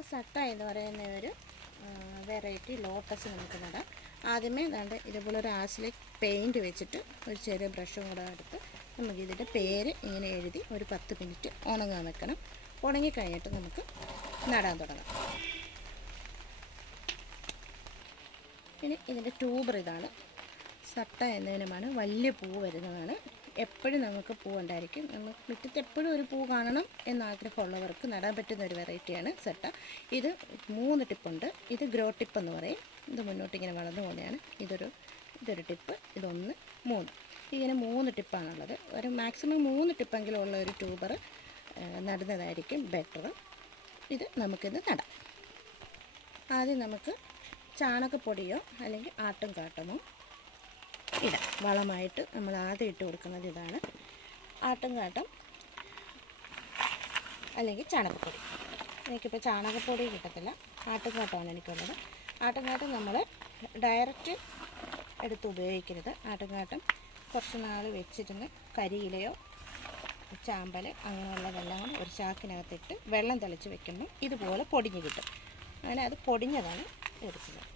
നമുക്ക് സട്ട എന്ന് പറയുന്ന ഒരു വെറൈറ്റി ലോട്ടസ് നമുക്ക് നടാം. ആദ്യമേ ദാണ്ട് ഇതുപോലെ ഒരു ആസിലിക് പെയിൻറ്റ് വെച്ചിട്ട് ഒരു ചെറിയ ബ്രഷും കൂടെ എടുത്ത് നമുക്കിതിൻ്റെ പേര് ഇങ്ങനെ എഴുതി ഒരു 10 മിനിറ്റ് ഉണങ്ങാൻ വെക്കണം. ഉണങ്ങിക്കഴിഞ്ഞിട്ട് നമുക്ക് നടാൻ തുടങ്ങാം. ഇനി ഇതിൻ്റെ ട്യൂബർ ഇതാണ്. സട്ട എന്നതിനുമാണ് വലിയ പൂ വരുന്നതാണ്. എപ്പോഴും നമുക്ക് പൂ ഉണ്ടായിരിക്കും. നമുക്ക് മുറ്റത്ത് എപ്പോഴും ഒരു പൂ കാണണം എന്നാഗ്രഹമുള്ളവർക്ക് നടാൻ പറ്റുന്ന ഒരു വെറൈറ്റിയാണ് സട്ട. ഇത് 3 ടിപ്പുണ്ട്. ഇത് ഗ്രോ ടിപ്പ് എന്ന് പറയും. ഇത് മുന്നോട്ടിങ്ങനെ വളർന്നു പോകുന്നതാണ്. ഇതൊരു ടിപ്പ്, ഇതൊന്ന് 3, ഇങ്ങനെ 3 ടിപ്പാണുള്ളത്. ഒരു മാക്സിമം 3 ടിപ്പെങ്കിലും ഉള്ള ഒരു ട്യൂബർ നടുന്നതായിരിക്കും ബെറ്റർ. ഇത് നമുക്കിത് നടാം. ആദ്യം നമുക്ക് ചാണകപ്പൊടിയോ അല്ലെങ്കിൽ ആട്ടും കാട്ടമോ ഇടാം. വളമായിട്ട് നമ്മൾ ആദ്യം ഇട്ട് കൊടുക്കുന്നത് ഇതാണ്, ആട്ടും കാട്ടം അല്ലെങ്കിൽ ചാണകപ്പൊടി. എനിക്കിപ്പോൾ ചാണകപ്പൊടി കിട്ടത്തില്ല, ആട്ടും കാട്ടമാണ് എനിക്കുള്ളത്. ആട്ടും കാട്ടം നമ്മൾ ഡയറക്റ്റ് എടുത്ത് ഉപയോഗിക്കരുത്. ആട്ടും കാട്ടം കുറച്ച് നാൾ വെച്ചിരുന്ന് കരിയിലയോ ചാമ്പൽ അങ്ങനെയുള്ളതെല്ലാം കൂടി ഒരു ചാക്കിനകത്തിട്ട് വെള്ളം തെളിച്ച് വെക്കുമ്പോൾ ഇതുപോലെ പൊടിഞ്ഞ് കിട്ടും. അങ്ങനെ അത് പൊടിഞ്ഞതാണ് എടുക്കുന്നത്.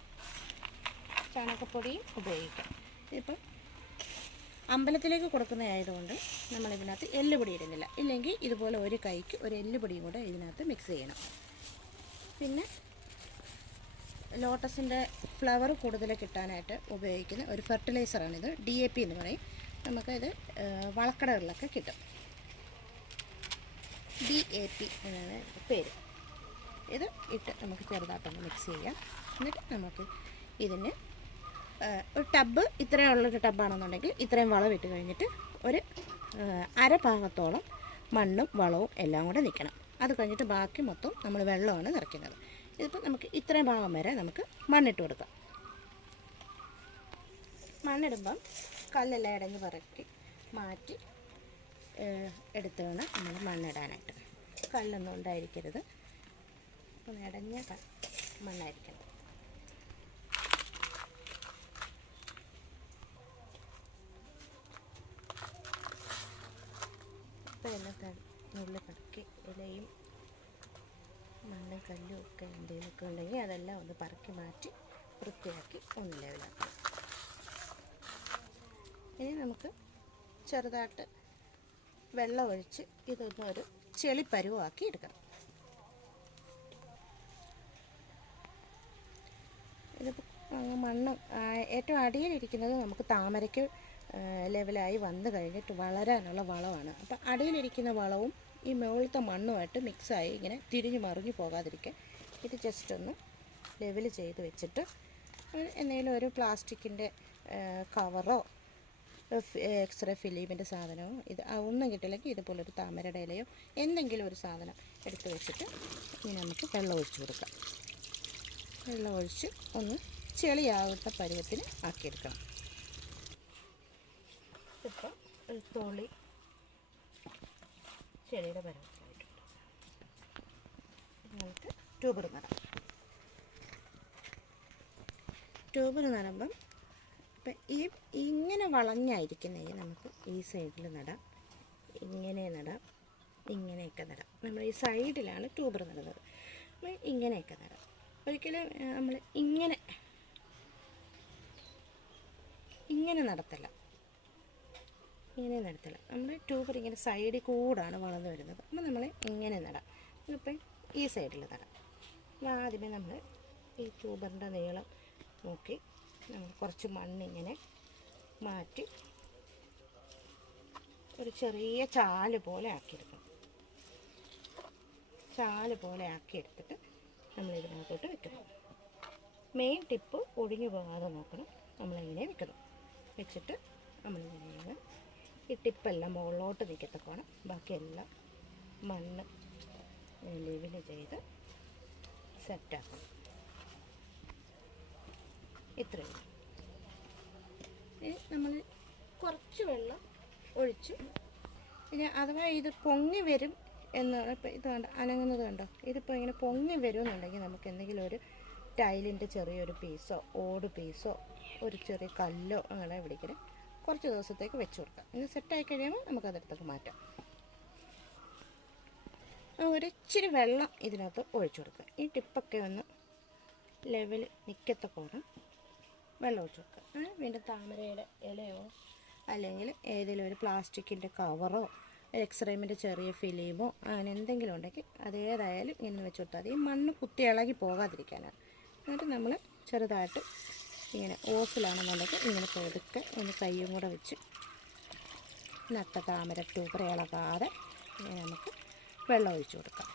ചാണകപ്പൊടിയും ഉപയോഗിക്കാം. ഇപ്പം അമ്പലത്തിലേക്ക് കൊടുക്കുന്നതായതുകൊണ്ട് നമ്മളിതിനകത്ത് എല്ലുപൊടി ഇടുന്നില്ല. ഇല്ലെങ്കിൽ ഇതുപോലെ ഒരു കൈക്ക് ഒരു എല്ലുപൊടിയും കൂടെ ഇതിനകത്ത് മിക്സ് ചെയ്യണം. പിന്നെ ലോട്ടസിൻ്റെ ഫ്ലവർ കൂടുതൽ കിട്ടാനായിട്ട് ഉപയോഗിക്കുന്ന ഒരു ഫെർട്ടിലൈസറാണിത്. DAP എന്ന് പറയും. നമുക്കിത് വളക്കടകളിലൊക്കെ കിട്ടും. DAP എന്നാണ് പേര്. ഇത് ഇട്ട് നമുക്ക് ചെറുതായിട്ടൊന്ന് മിക്സ് ചെയ്യാം. എന്നിട്ട് നമുക്ക് ഇതിന് ഒരു ടബ്ബ്, ഇത്രയുള്ളൊരു ടബ്ബാണെന്നുണ്ടെങ്കിൽ ഇത്രയും വളം ഇട്ട് കഴിഞ്ഞിട്ട് ഒരു അരഭാഗത്തോളം മണ്ണും വളവും എല്ലാം കൂടെ നിൽക്കണം. അത് കഴിഞ്ഞിട്ട് ബാക്കി മൊത്തം നമ്മൾ വെള്ളമാണ് നിറയ്ക്കുന്നത്. ഇതിപ്പോൾ നമുക്ക് ഇത്രയും ഭാഗം വരെ നമുക്ക് മണ്ണിട്ട് കൊടുക്കാം. മണ്ണിടുമ്പം കല്ലെല്ലാം ഇടഞ്ഞ് പറക്കി മാറ്റി എടുത്ത് വേണം നമ്മൾ മണ്ണിടാനായിട്ട്. കല്ലൊന്നും ഉണ്ടായിരിക്കരുത്, ഒന്ന് ഇടഞ്ഞ മണ്ണായിരിക്കണം. ഇപ്പോൾ എല്ലാം നുള്ളി പറക്കി ഇലയും മണ്ണും കല്ലും ഒക്കെ എന്തെങ്കിലുമൊക്കെ ഉണ്ടെങ്കിൽ അതെല്ലാം ഒന്ന് പറക്കി മാറ്റി വൃത്തിയാക്കി ഒന്ന് ലെവലാക്കാം. ഇനി നമുക്ക് ചെറുതായിട്ട് വെള്ളം ഒഴിച്ച് ഇതൊന്നൊരു ചെളിപ്പരുവാക്കി എടുക്കണം. ഇതിപ്പോൾ മണ്ണ് ഏറ്റവും അടിയിലിരിക്കുന്നത് നമുക്ക് താമരയ്ക്ക് ലെവലായി വന്നു കഴിഞ്ഞിട്ട് വളരാനുള്ള വളമാണ്. അപ്പം അടിയിലിരിക്കുന്ന വളവും ഈ മുകളിലത്തെ മണ്ണുമായിട്ട് മിക്സായി ഇങ്ങനെ തിരിഞ്ഞു മറിഞ്ഞു പോകാതിരിക്കാൻ ഇത് ജസ്റ്റ് ഒന്ന് ലെവൽ ചെയ്ത് വെച്ചിട്ട് എന്തെങ്കിലും ഒരു പ്ലാസ്റ്റിക്കിൻ്റെ കവറോ എക്സ്റേ ഫിലിമിൻ്റെ സാധനമോ ഇത് ഒന്നും കിട്ടില്ലെങ്കിൽ ഇതുപോലൊരു താമരയുടെ ഇലയോ എന്തെങ്കിലും ഒരു സാധനം എടുത്ത് വെച്ചിട്ട് ഇനി നമുക്ക് വെള്ളം ഒഴിച്ച് കൊടുക്കാം. വെള്ളം ഒഴിച്ച് ഒന്ന് ചെളിയാവുന്ന പരുവത്തിന് ആക്കിയെടുക്കണം. ഇപ്പോൾ ഒരു തോളി ചെടിയുടെ പരുവത്തിലായിട്ടുണ്ട്. നമുക്ക് ട്യൂബർ നടാം. ട്യൂബർ നടുമ്പം ഇപ്പം ഇങ്ങനെ വളഞ്ഞായിരിക്കുന്നത് നമുക്ക് ഈ സൈഡിൽ നടാം, ഇങ്ങനെ നടാം, ഇങ്ങനെയൊക്കെ നടാം. നമ്മൾ ഈ സൈഡിലാണ് ട്യൂബർ നടുന്നത്. അപ്പം ഇങ്ങനെയൊക്കെ നടാം. ഒരിക്കലും നമ്മൾ ഇങ്ങനെ നടത്തില്ല, ഇങ്ങനെ നടത്തില്ല. നമ്മൾ ട്യൂബർ ഇങ്ങനെ സൈഡിൽ കൂടാണ് വളർന്നു വരുന്നത്. അപ്പം നമ്മൾ ഇങ്ങനെ നടാം. ഇപ്പം ഈ സൈഡിൽ നടാം. ആദ്യമേ നമ്മൾ ഈ ട്യൂബറിൻ്റെ നീളം നോക്കി നമ്മൾ കുറച്ച് മണ്ണിങ്ങനെ മാറ്റി ഒരു ചെറിയ ചാല് പോലെ ആക്കിയെടുക്കണം. ചാല് പോലെ ആക്കിയെടുത്തിട്ട് നമ്മൾ ഇതിനകത്തോട്ട് വെക്കണം. മെയിൻ ടിപ്പ് ഒടിഞ്ഞു പോകാതെ നോക്കണം. നമ്മളിങ്ങനെ വെക്കണം. വെച്ചിട്ട് നമ്മളിങ്ങനെ ഈ ടിപ്പെല്ലാം മുകളിലോട്ട് നിൽക്കത്തക്കോണം ബാക്കിയെല്ലാം മണ്ണ് ലെവൽ ചെയ്ത് സെറ്റാക്കണം. ഇത്രയും. ഇനി നമ്മൾ കുറച്ച് വെള്ളം ഒഴിച്ച് ഇനി അഥവാ ഇത് പൊങ്ങി വരും എന്ന് ഇപ്പം ഇത് കണ്ടോ, അനങ്ങുന്നത് കണ്ടോ, ഇതിപ്പോൾ ഇങ്ങനെ പൊങ്ങി വരുമെന്നുണ്ടെങ്കിൽ നമുക്ക് എന്തെങ്കിലും ഒരു ടൈലിൻ്റെ ചെറിയൊരു പീസോ ഓട് പീസോ ഒരു ചെറിയ കല്ലോ അങ്ങനെ പിടിക്കണേ കുറച്ച് ദിവസത്തേക്ക് വെച്ച് കൊടുക്കാം. ഇത് സെറ്റായി കഴിയുമ്പോൾ നമുക്കതെടുത്തൊക്കെ മാറ്റാം. ഒരിച്ചിരി വെള്ളം ഇതിനകത്ത് ഒഴിച്ചു കൊടുക്കുക. ഈ ടിപ്പൊക്കെ ഒന്ന് ലെവൽ നിൽക്കത്തക്കോണം വെള്ളം ഒഴിച്ചു കൊടുക്കുക. വീണ്ടും താമരയുടെ ഇലയോ അല്ലെങ്കിൽ ഏതെങ്കിലും ഒരു പ്ലാസ്റ്റിക്കിൻ്റെ കവറോ എക്സ്റേമിൻ്റെ ചെറിയ ഫിലിമോ അങ്ങനെ എന്തെങ്കിലും ഉണ്ടെങ്കിൽ അതേതായാലും ഇങ്ങനെ വെച്ച് കൊടുത്താൽ മതി. ഈ മണ്ണ് കുത്തി ഇളകി പോകാതിരിക്കാനാണ്. എന്നിട്ട് നമ്മൾ ചെറുതായിട്ട് ഇങ്ങനെ ഓസിലാണെന്നുണ്ടെങ്കിൽ ഇങ്ങനെ പതുക്കെ ഒന്ന് കയ്യും കൂടെ വെച്ച് നട്ട താമര ട്യൂബർ ഇളകാതെ ഇങ്ങനെ നമുക്ക് വെള്ളം ഒഴിച്ചു കൊടുക്കാം.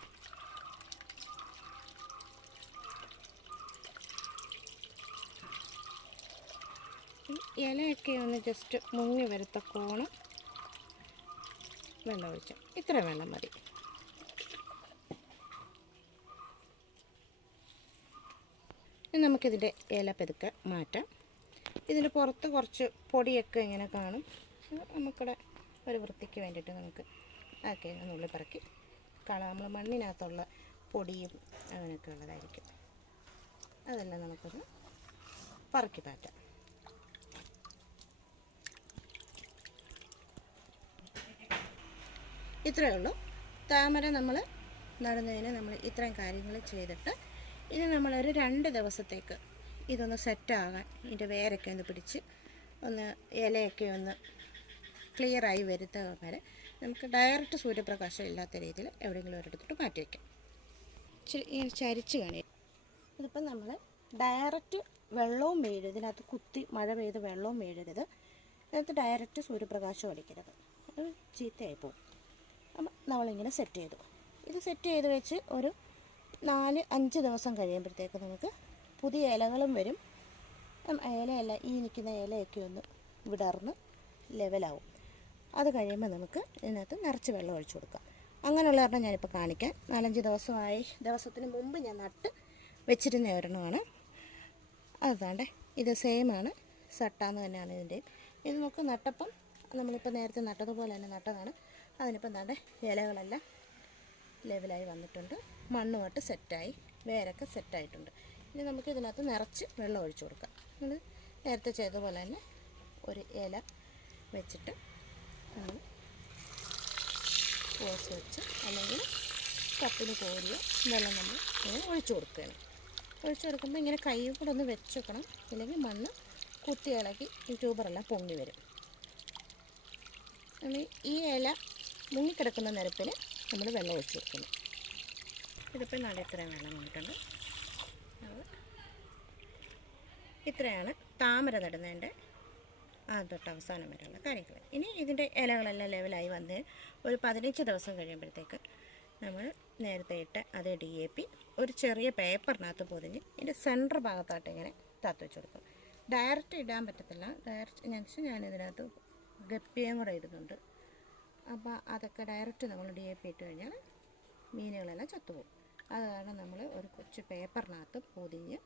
ഇലയൊക്കെ ഒന്ന് ജസ്റ്റ് മുങ്ങി വരത്തക്കോണം വെള്ളം ഒഴിച്ചാൽ ഇത്ര വെള്ളം മതി. നമുക്കിതിൻ്റെ ഇല പതുക്കെ മാറ്റാം. ഇതിന് പുറത്ത് കുറച്ച് പൊടിയൊക്കെ ഇങ്ങനെ കാണും. നമുക്കിവിടെ ഒരു വൃത്തിക്ക് വേണ്ടിയിട്ട് നമുക്ക് ഒക്കെ നുള്ളി പറക്കി കളാം. നമ്മൾ മണ്ണിനകത്തുള്ള പൊടിയും അങ്ങനെയൊക്കെ ഉള്ളതായിരിക്കും. അതെല്ലാം നമുക്കൊന്ന് പറക്കി മാറ്റാം. ഇത്രയേ ഉള്ളൂ. താമര നമ്മൾ നടുന്നതിന് നമ്മൾ ഇത്രയും കാര്യങ്ങൾ ചെയ്തിട്ട് ഇത് നമ്മളൊരു 2 ദിവസത്തേക്ക് ഇതൊന്ന് സെറ്റാകാൻ ഇതിൻ്റെ വേരൊക്കെ ഒന്ന് പിടിച്ച് ഒന്ന് ഇലയൊക്കെ ഒന്ന് ക്ലിയറായി വരുത്ത വരെ നമുക്ക് ഡയറക്റ്റ് സൂര്യപ്രകാശം ഇല്ലാത്ത രീതിയിൽ എവിടെയെങ്കിലും ഒരിടത്തോട്ട് മാറ്റി വയ്ക്കാം. ഇങ്ങനെ ചരിച്ച് കാണി. ഇതിപ്പം നമ്മൾ ഡയറക്റ്റ് വെള്ളവും വീഴരുത്, ഇതിനകത്ത് കുത്തി മഴ പെയ്ത് വെള്ളവും വീഴരുത്, ഇതിനകത്ത് ഡയറക്റ്റ് സൂര്യപ്രകാശം അടിക്കരുത്, അത് ചീത്തയായി പോകും. അപ്പം നമ്മളിങ്ങനെ സെറ്റ് ചെയ്തു. ഇത് സെറ്റ് ചെയ്ത് വെച്ച് ഒരു 4-5 ദിവസം കഴിയുമ്പോഴത്തേക്ക് നമുക്ക് പുതിയ ഇലകളും വരും. ഇലയല്ല, ഈ നിൽക്കുന്ന ഇലയൊക്കെ ഒന്ന് വിടർന്ന് ലെവലാവും. അത് കഴിയുമ്പോൾ നമുക്ക് ഇതിനകത്ത് നിറച്ച് വെള്ളം ഒഴിച്ചു കൊടുക്കാം. അങ്ങനെയുള്ള ഒരെണ്ണം ഞാനിപ്പോൾ കാണിക്കാം. 4-5 ദിവസത്തിന് മുമ്പ് ഞാൻ നട്ട് വെച്ചിരുന്ന ഒരെണ്ണമാണ്. അതാണ്ട് ഇത് സെയിമാണ്, സട്ടാന്ന് തന്നെയാണ് ഇതിൻ്റെയും. ഇത് നമുക്ക് നട്ടപ്പം നമ്മളിപ്പോൾ നേരത്തെ നട്ടതുപോലെ തന്നെ നട്ടതാണ്. അതിനിപ്പം എന്താണ്ട് ഇലകളെല്ലാം ലെവലായി വന്നിട്ടുണ്ട്, മണ്ണുമായിട്ട് സെറ്റായി, വേരൊക്കെ സെറ്റായിട്ടുണ്ട്. ഇനി നമുക്ക് ഇതിനകത്ത് നിറച്ച് വെള്ളം ഒഴിച്ചു കൊടുക്കാം. നമ്മൾ നേരത്തെ ചെയ്തതുപോലെ തന്നെ ഒരു ഇല വെച്ചിട്ട് നമ്മൾ ഓസ് വെച്ച് അല്ലെങ്കിൽ കപ്പിന് കോരിയോ വെള്ളം നമ്മൾ ഇങ്ങനെ ഒഴിച്ചു കൊടുക്കുകയാണ്. ഒഴിച്ചു കൊടുക്കുമ്പോൾ ഇങ്ങനെ കൈ കൂടെ ഒന്ന് വെച്ചേക്കണം, ഇല്ലെങ്കിൽ മണ്ണ് കുത്തി ഇളകി ഈ ട്യൂബറെല്ലാം പൊങ്ങി വരും. ഈ ഇല മുങ്ങിക്കിടക്കുന്ന നിരപ്പിൽ നമ്മൾ വെള്ളം ഒഴിച്ചു കൊടുക്കുന്നു. ഇതിപ്പോൾ നാളെ ഇത്രയും വെള്ളം വന്നിട്ടുണ്ട്. ഇത്രയാണ് താമര നടുന്നതിൻ്റെ തൊട്ട് അവസാനം വരെയുള്ള കാര്യങ്ങൾ. ഇനി ഇതിൻ്റെ ഇലകളെല്ലാം ലെവലായി വന്ന് ഒരു 15 ദിവസം കഴിയുമ്പോഴത്തേക്ക് നമ്മൾ നേരത്തെ ഇട്ട അതേ DAP ഒരു ചെറിയ പേപ്പറിനകത്ത് പൊതിഞ്ഞ് ഇതിൻ്റെ സെൻറ്റർ ഭാഗത്തായിട്ട് ഇങ്ങനെ താത്ത് വെച്ച് കൊടുക്കും. ഡയറക്റ്റ് ഇടാൻ പറ്റത്തില്ല. ഡയറക്റ്റ് ഞാനിതിനകത്ത് ഗപ്പിയും കൂടെ ഇടുന്നുണ്ട്. അപ്പോൾ അതൊക്കെ ഡയറക്റ്റ് നമ്മൾ DAP ഇട്ട് കഴിഞ്ഞാൽ മീനുകളെല്ലാം ചത്തുപോകും. അത് കാരണം നമ്മൾ ഒരു കൊച്ചു പേപ്പറിനകത്ത് പൊതിഞ്ഞ്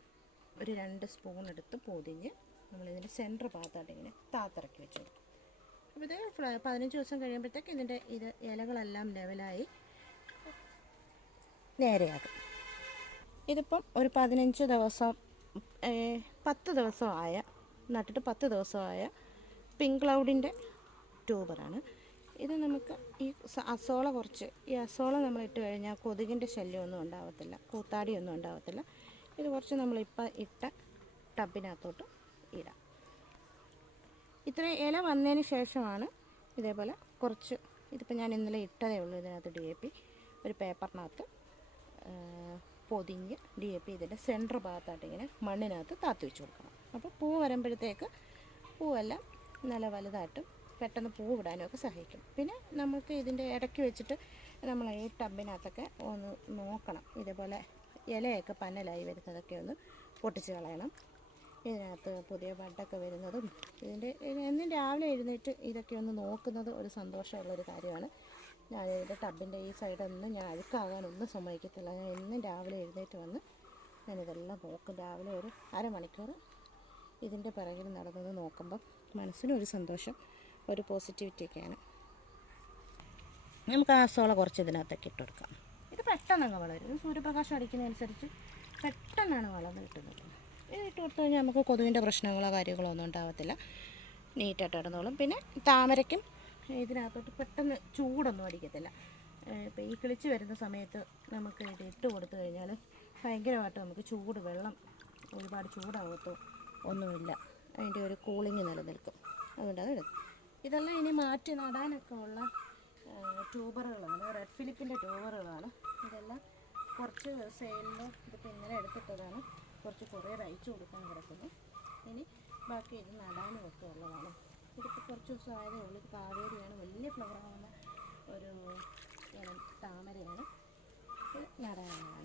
ഒരു 2 സ്പൂൺ എടുത്ത് പൊതിഞ്ഞ് നമ്മളിതിൻ്റെ സെൻറ്റർ ഭാഗത്തായിട്ട് ഇങ്ങനെ താത്തിറക്കി വെച്ച് കൊടുക്കും. അപ്പോൾ ഇത് 15 ദിവസം കഴിയുമ്പോഴത്തേക്ക് ഇതിൻ്റെ ഇലകളെല്ലാം ലെവലായി നേരെയാകും. ഇതിപ്പം ഒരു 15 ദിവസം 10 ദിവസമായ നട്ടിട്ട് 10 ദിവസമായ പിങ്ക് ക്ലൗഡിൻ്റെ ട്യൂബറാണ് ഇത്. നമുക്ക് ഈ അസോള ഈ അസോള നമ്മൾ ഇട്ട് കഴിഞ്ഞാൽ കൊതുകിൻ്റെ ശല്യമൊന്നും ഉണ്ടാകത്തില്ല, കൂത്താടിയൊന്നും ഉണ്ടാകത്തില്ല. ഇത് കുറച്ച് നമ്മളിപ്പോൾ ഇട്ട ടബിനകത്തോട്ട് ഇടാം. ഇത്ര ഇല വന്നതിന് ശേഷമാണ് ഇതേപോലെ കുറച്ച്, ഇതിപ്പോൾ ഞാൻ ഇന്നലെ ഇട്ടതേ ഉള്ളൂ, ഇതിനകത്ത് DAP ഒരു പേപ്പറിനകത്ത് പൊതിഞ്ഞ് DAP ഇതിൻ്റെ സെൻറ്റർ ഭാഗത്തായിട്ട് ഇങ്ങനെ മണ്ണിനകത്ത് താത്തി വെച്ച് കൊടുക്കണം. അപ്പോൾ പൂ വരുമ്പോഴത്തേക്ക് പൂവെല്ലാം നല്ല വലുതായിട്ടും പെട്ടെന്ന് പൂ വിടാനും ഒക്കെ സഹായിക്കും. പിന്നെ നമുക്ക് ഇതിൻ്റെ ഇടയ്ക്ക് വെച്ചിട്ട് നമ്മൾ ഈ ടബിനകത്തൊക്കെ ഒന്ന് നോക്കണം, ഇതേപോലെ ഇലയൊക്കെ പന്നലായി വരുന്നതൊക്കെ ഒന്ന് പൊട്ടിച്ച് കളയണം. ഇതിനകത്ത് പുതിയ ബഡൊക്കെ വരുന്നതും എന്നും രാവിലെ എഴുന്നേറ്റ് ഇതൊക്കെ ഒന്ന് നോക്കുന്നത് ഒരു സന്തോഷമുള്ളൊരു കാര്യമാണ്. ഞാൻ ഇതിൻ്റെ ടബിൻ്റെ ഈ സൈഡൊന്നും ഞാൻ അഴുക്കാകാനൊന്നും സമ്മതിക്കത്തില്ല. ഞാൻ എന്നും രാവിലെ എഴുന്നേറ്റ് വന്ന് ഞാനിതെല്ലാം നോക്കും. രാവിലെ ഒരു അരമണിക്കൂർ ഇതിൻ്റെ പിറകിൽ നടന്നത് നോക്കുമ്പം മനസ്സിനൊരു സന്തോഷം, ഒരു പോസിറ്റിവിറ്റിയൊക്കെയാണ്. നമുക്ക് അസോള കുറച്ച് ഇതിനകത്തൊക്കെ ഇട്ട് കൊടുക്കാം. ഇത് പെട്ടെന്നങ്ങ് വളരും, സൂര്യപ്രകാശം അടിക്കുന്നതനുസരിച്ച് പെട്ടെന്നാണ് വളർന്ന് കിട്ടുന്നത്. ഇത് ഇട്ട് കൊടുത്തു കഴിഞ്ഞാൽ നമുക്ക് കൊതുകിൻ്റെ പ്രശ്നങ്ങളോ കാര്യങ്ങളോ ഒന്നും ഉണ്ടാകത്തില്ല, നീറ്റായിട്ട് ഇടുന്നോളും. പിന്നെ താമരയ്ക്കും ഇതിനകത്തോട്ട് പെട്ടെന്ന് ചൂടൊന്നും അടിക്കത്തില്ല. ഇപ്പോൾ ഈ കിളിച്ച് വരുന്ന സമയത്ത് നമുക്ക് ഇത് ഇട്ട് കൊടുത്തു കഴിഞ്ഞാൽ ഭയങ്കരമായിട്ട് നമുക്ക് ചൂട് വെള്ളം ഒരുപാട് ചൂടാകത്തോ ഒന്നുമില്ല, അതിൻ്റെ ഒരു കൂളിങ് നിലനിൽക്കും. അതുകൊണ്ടാണ് ഇടുന്നത്. ഇതെല്ലാം ഇനി മാറ്റി നടാനൊക്കെ ഉള്ള ട്യൂബറുകളാണ്, റെഡ് ഫിലിപ്പിൻ്റെ ട്യൂബറുകളാണ്. ഇതെല്ലാം കുറച്ച് സെയിലിൽ ഇതിപ്പോൾ ഇന്നലെ എടുത്തിട്ടതാണ്, കുറച്ച് കൊറിയർ അയച്ചു കൊടുക്കാൻ കിടക്കുന്നു. ഇനി ബാക്കി ഇത് നടാനും ഒക്കെ ഉള്ളതാണ്. ഇതിപ്പോൾ കുറച്ച് ദിവസം ആയതേ ഉള്ളൂ. ഇത് കാവേരിയാണ്, വലിയ ഫ്ലവർ ആവുന്ന ഒരു താമരയാണ്. ഇത് നടാനാണ്.